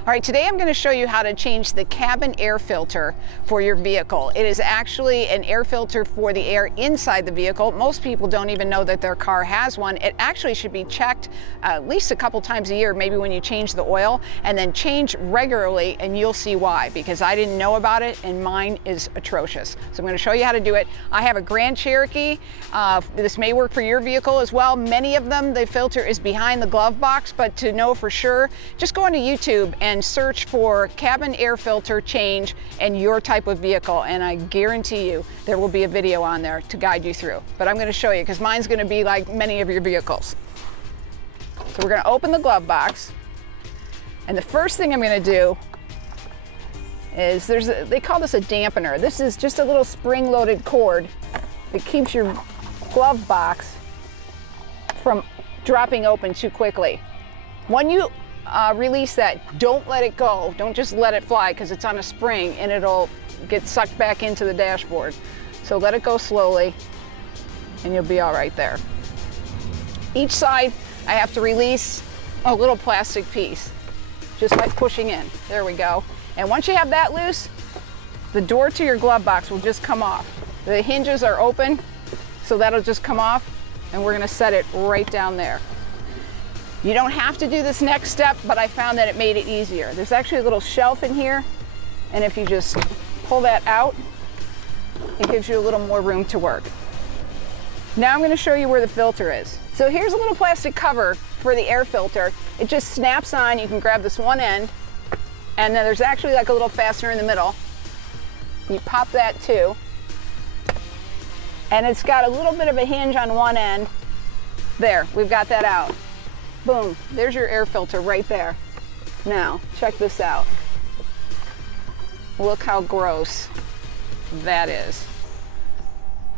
All right, today I'm going to show you how to change the cabin air filter for your vehicle. It is actually an air filter for the air inside the vehicle. Most people don't even know that their car has one. It actually should be checked at least a couple times a year, maybe when you change the oil, and then change regularly, and you'll see why, because I didn't know about it and mine is atrocious. So I'm going to show you how to do it. I have a Grand Cherokee. This may work for your vehicle as well. Many of them, the filter is behind the glove box, but to know for sure, just go onto YouTube and search for cabin air filter change and your type of vehicle, and I guarantee you there will be a video on there to guide you through. But I'm going to show you because mine's going to be like many of your vehicles. So we're going to open the glove box, and the first thing I'm going to do is they call this a dampener. This is just a little spring-loaded cord that keeps your glove box from dropping open too quickly. When you release that, don't let it go. Don't just let it fly because it's on a spring and it'll get sucked back into the dashboard. So let it go slowly and you'll be all right there. Each side I have to release a little plastic piece just by pushing in. There we go. And once you have that loose, the door to your glove box will just come off. The hinges are open, so that'll just come off, and we're going to set it right down there. You don't have to do this next step, but I found that it made it easier. There's actually a little shelf in here, and if you just pull that out, it gives you a little more room to work. Now I'm going to show you where the filter is. So here's a little plastic cover for the air filter. It just snaps on. You can grab this one end, and then there's actually like a little fastener in the middle. You pop that too, and it's got a little bit of a hinge on one end. There, we've got that out. Boom, there's your air filter right there. Now, check this out. Look how gross that is.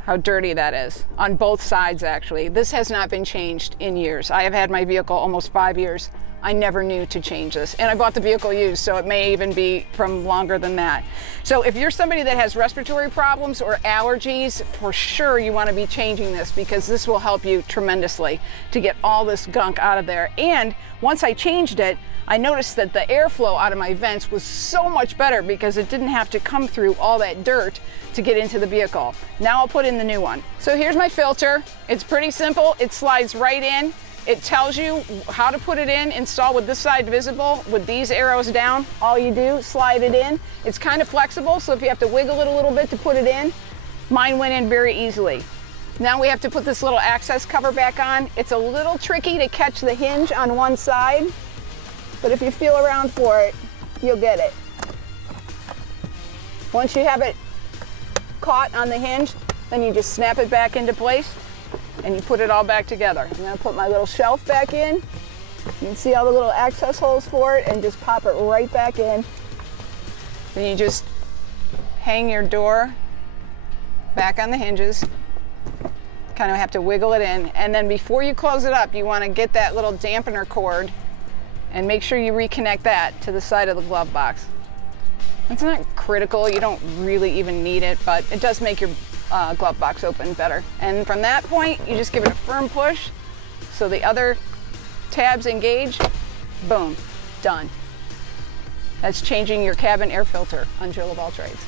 How dirty that is. On both sides, actually. This has not been changed in years. I have had my vehicle almost 5 years. I never knew to change this. And I bought the vehicle used, so it may even be from longer than that. So if you're somebody that has respiratory problems or allergies, for sure you want to be changing this because this will help you tremendously to get all this gunk out of there. And once I changed it, I noticed that the airflow out of my vents was so much better because it didn't have to come through all that dirt to get into the vehicle. Now I'll put in the new one. So here's my filter. It's pretty simple. It slides right in. It tells you how to put it in, install with this side visible, with these arrows down. All you do, slide it in. It's kind of flexible, so if you have to wiggle it a little bit to put it in, mine went in very easily. Now we have to put this little access cover back on. It's a little tricky to catch the hinge on one side, but if you feel around for it, you'll get it. Once you have it caught on the hinge, then you just snap it back into place and you put it all back together. I'm going to put my little shelf back in. You can see all the little access holes for it and just pop it right back in. Then you just hang your door back on the hinges. Kind of have to wiggle it in. And then before you close it up, you want to get that little dampener cord and make sure you reconnect that to the side of the glove box. It's not critical. You don't really even need it, but it does make your glove box open better. And from that point, you just give it a firm push so the other tabs engage. Boom, done. That's changing your cabin air filter on Jill of All Trades.